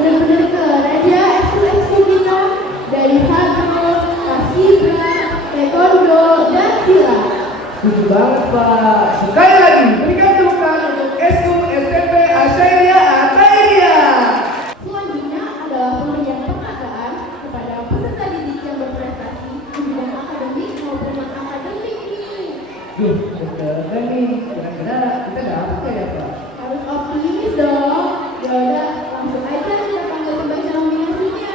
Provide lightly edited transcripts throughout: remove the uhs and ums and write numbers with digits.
benar-benar keren ya ekskul kita dari hadro, paskibra, taekwondo, dan silat. Setuju banget Pak. Sekali lagi berikan tepuk tangan untuk Eskul SMP Asyaria Atairia. Selanjutnya adalah pemberian penghargaan kepada peserta didik yang berprestasi di bidang akademik maupun non-akademik nih. Duh, keren nih. Kira-kira kita dapat ya Pak? Harus optimis dong. Ya udah, langsung aja kita panggil pembaca nominasinya.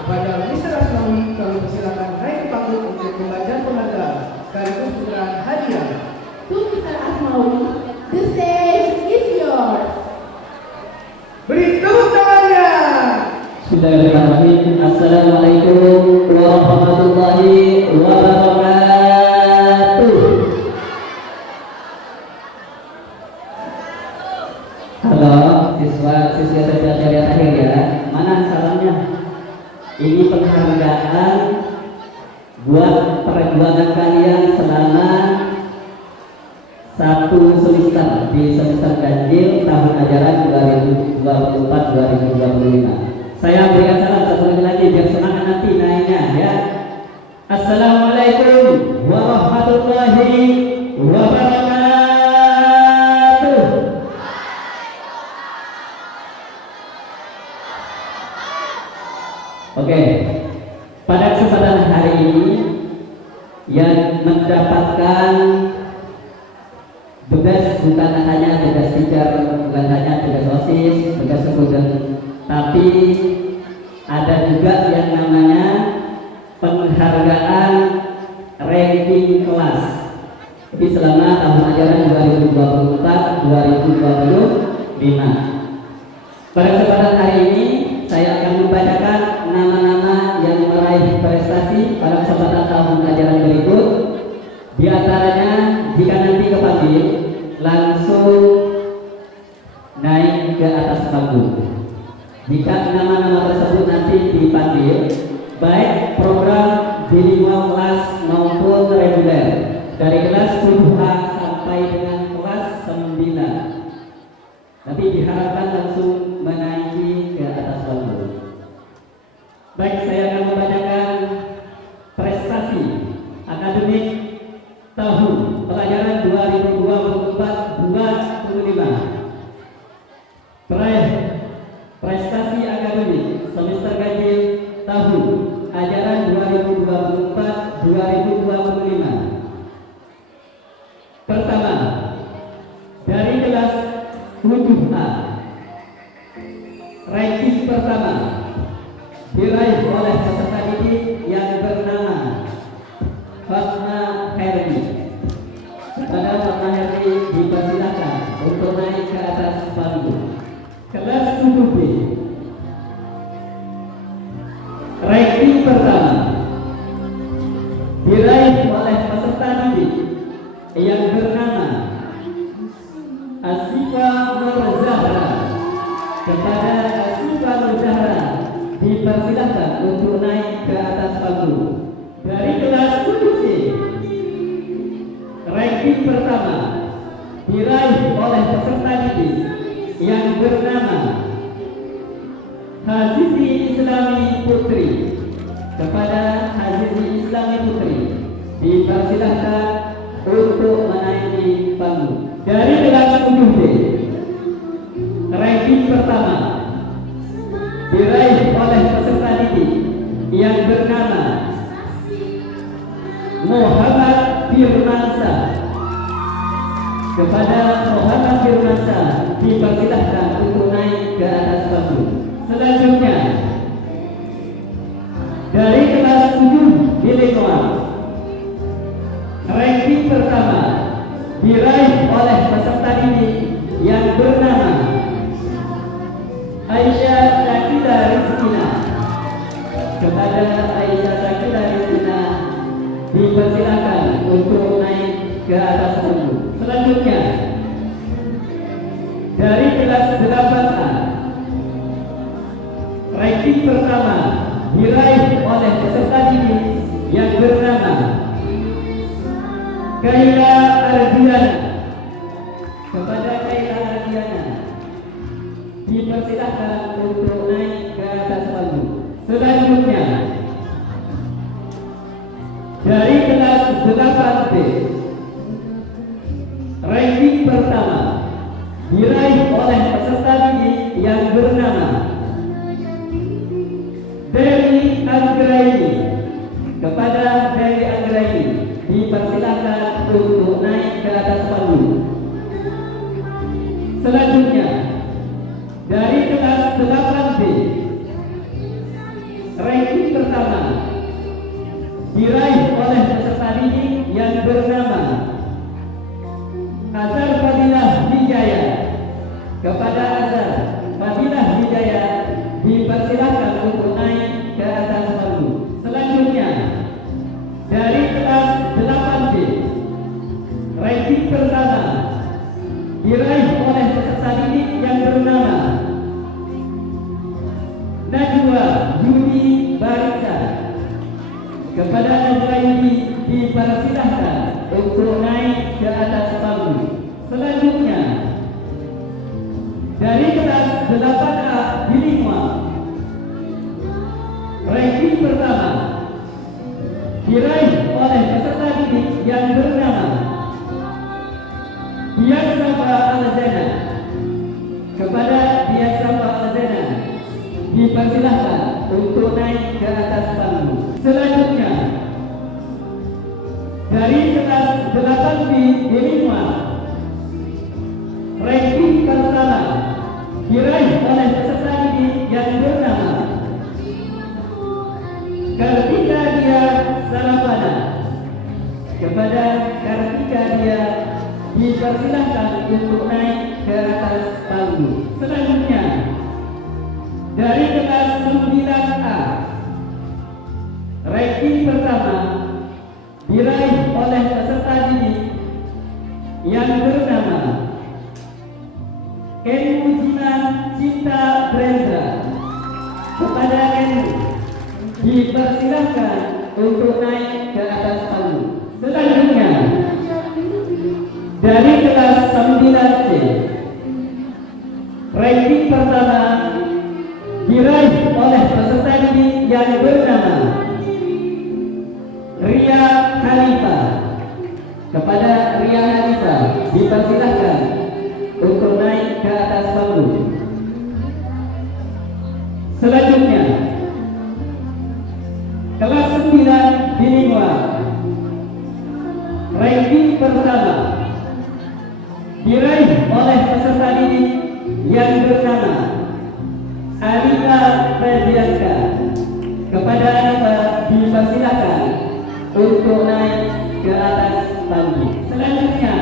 Kepada Mr. Asmawi, kami persilakan naik ke panggung untuk pembacaan penghargaan sekaligus penyerahan hadiah. To Mr. Asmawi, the stage is yours. Beri tepuk tangannya. Bismillahirrahmanirrahim. Assalamualaikum warahmatullahi wabarakatuh. Halo siswa-siswi SMP Asyaria Atairia, mana salamnya? Ini penghargaan buat perjuangan kalian selama satu semester di semester ganjil tahun ajaran 2024-2025. Saya berikan salam satu lagi biar semangat nanti naiknya ya. Assalamualaikum warahmatullahi wabarakatuh. Oke, pada kesempatan hari ini yang mendapatkan tugas bukan hanya tugas teacher, bukan hanya tugas OSIS, tugas student, tapi ada juga yang namanya penghargaan ranking kelas. Jadi selama tahun ajaran 2024-2025. Pada kesempatan hari ini saya akan membacakan nama-nama yang meraih prestasi pada kesempatan tahun ajaran berikut. Di antaranya jika nanti kepanggil langsung naik ke atas panggung. Jika nama-nama tersebut nanti dipanggil, baik program bilingual kelas maupun reguler dari kelas 7A sampai dengan kelas 9. Nanti diharapkan langsung menaiki ke atas panggung. Baik, saya akan membacakan prestasi akademik tahun pelajaran 2024-2025. Prestasi akademik semester ganjil tahun ajaran 2024-2025. Pertama, dari kelas 7A, ranking pertama diraih oleh peserta didik yang bernama Fatma Herdi. Kepada Fatma Herdi dipersilakan untuk naik ke atas panggung. Kelas 7B, ranking pertama diraih oleh peserta didik yang bernama Asifa Nur Zahra. Kepada Asifa Nur Zahra dipersilakan untuk naik ke atas panggung. Dari kelas 7C, ranking pertama diraih oleh peserta didik yang bernama Hazizi Islami Putri. Kepada Hazizi Islami Putri dipersilakan untuk menaiki panggung. Dari kelas 7D, ranking pertama diraih oleh peserta didik yang bernama Muhammad Firmansyah. Kepada Muhammad Firmansyah dipersilahkan untuk naik ke atas panggung. Selanjutnya, dari kelas 7 bilingual, ranking pertama diraih oleh peserta didik yang bernama Aisyah Syakila Rizkina. Kepada Aisyah Syakila Rizkina dipersilakan untuk naik ke atas panggung. Selanjutnya, dari kelas 8A, ranking pertama diraih oleh peserta didik yang bernama Kaila Ardiana. Kepada Kaila Ardiana dipersilakan dipersilahkan untuk naik ke atas panggung. Selanjutnya dari kelas 8B, ranking pertama diraih oleh peserta didik yang bernama Dewi Anggraini. Kepada Dewi Anggraini dipersilakan untuk naik ke atas panggung. Selanjutnya dari kelas 8B, ranking pertama diraih oleh peserta didik yang bernama Azhar Fadilah Wijaya. Kepada Azhar Fadilah Wijaya dipersilakan untuk naik ke atas panggung. Selanjutnya dari kelas 8B, ranking pertama diraih oleh peserta didik yang bernama Najwa Yudi Barisa. Kepada Najwa Yudi dipersilahkan untuk naik ke atas panggung. Selanjutnya dari kelas 8A Bilingual, ranking pertama diraih oleh peserta didik yang bernama Diasaba Al-Zena. Kepada Diasaba Al-Zena dipersilahkan untuk naik ke atas panggung. Selanjutnya dari kelas 8B Bilingual, ranking pertama diraih oleh peserta didik yang bernama Kartika Dia Saravana. Kepada Kartika Dia dipersilahkan untuk naik ke atas panggung. Selanjutnya dari kelas 9A, ranking pertama diraih oleh peserta didik yang bernama Enu Jinan Cinta Brenda. Kepada Enu dipersilahkan untuk naik ke atas panggung. Selanjutnya dari kelas 9C, ranking pertama diraih oleh peserta didik yang bernama Ria Khalifah. Kepada Ria Khalifah dipersilahkan untuk naik ke atas panggung. Selanjutnya kelas 9 Bilingual, ranking pertama diraih oleh peserta didik yang bernama Alika Febrianka. Kepada Alika dipersilakan untuk naik ke atas panggung. Selanjutnya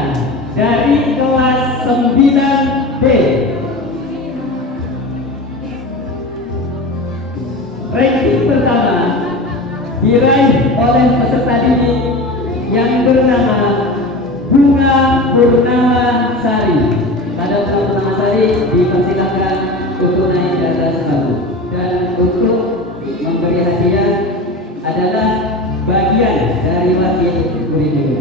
dari kelas 9D, ranking pertama diraih oleh peserta didik yang bernama Bunga Purnama Sari. Pada Bunga Purnama Sari dipersilakan untuk naik ke atas panggung. Dan untuk memberi hadiah adalah bagian dari wakil murid.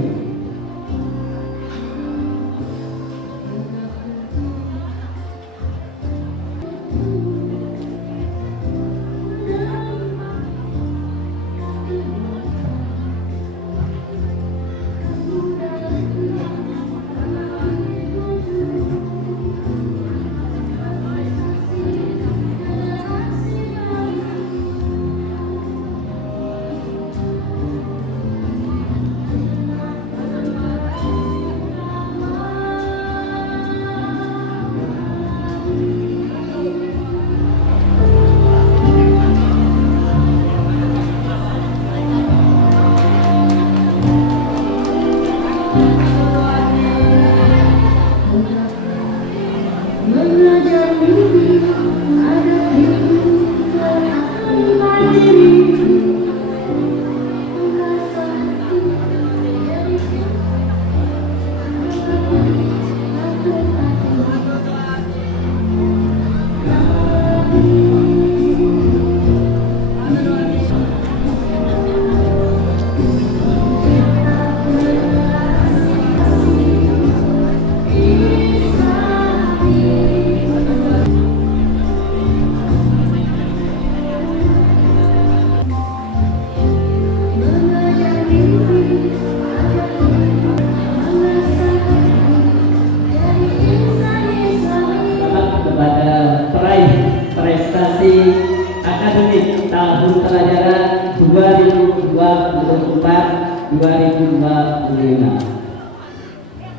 prestasi akademik tahun pelajaran 2024-2025.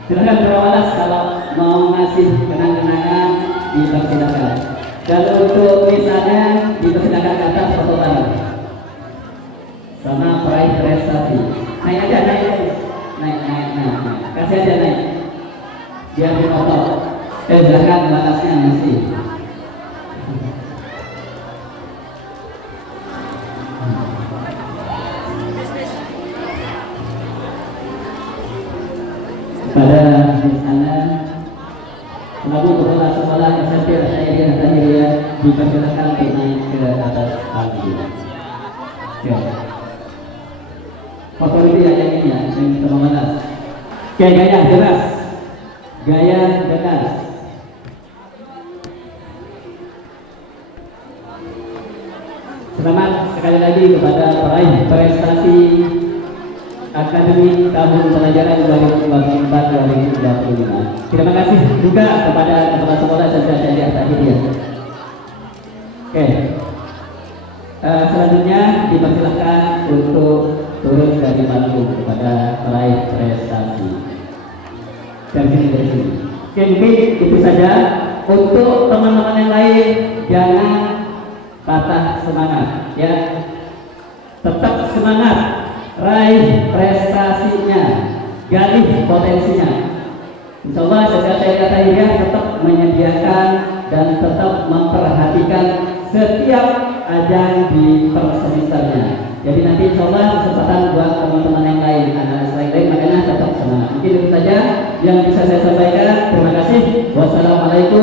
Silakan berwalas kalau mau ngasih kenang-kenangan dipersilakan. Dan untuk misalnya dipersilakan ke atas foto bareng sama peraih prestasi. Naik aja, naik. Kasih aja naik. Biar foto. Silakan batasnya masih. Pada misalnya selalu kepala sekolah SMP Asyariah Tahiriyah dipersilakan untuk naik ke atas panggung. Ya. Foto itu yang ini ya, yang terbatas. Oke, gaya jelas. Gaya jelas. Selamat sekali lagi kepada peraih prestasi akademik tahun pelajaran 2024-2025. Terima kasih juga kepada kepala sekolah SMP Asyariah Tahiriyah. Oke. Selanjutnya dipersilakan untuk turun dari panggung kepada peraih prestasi. Dari sini. Oke, mungkin itu saja. Untuk teman-teman yang lain jangan patah semangat, ya. Tetap semangat, raih prestasinya, gali potensinya. Insya Allah Asyariah Tahiriyah tetap menyediakan dan tetap memperhatikan setiap ajang di persemesternya. Jadi nanti insya Allah kesempatan buat teman-teman yang lain, anak-anak selain lain, makanya tetap semangat. Mungkin itu saja yang bisa saya sampaikan. Terima kasih. Wassalamualaikum